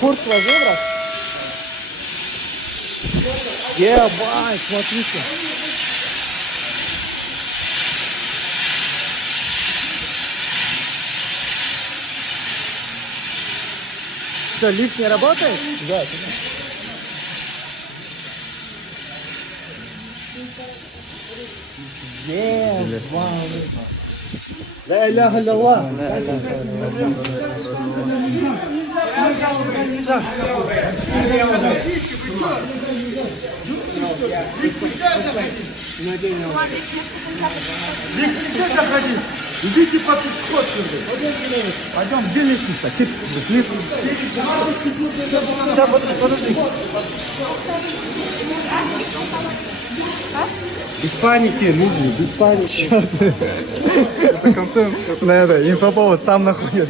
Куртку возьми, брат. Ебать, смотрите. Что, лифт не работает? Да. لا إله إلا الله. Идите по пешеход. Пойдем, где лестница? Сейчас, подожди. Без паники, люди, без паники. Это контент. На это, инфоповод сам находит.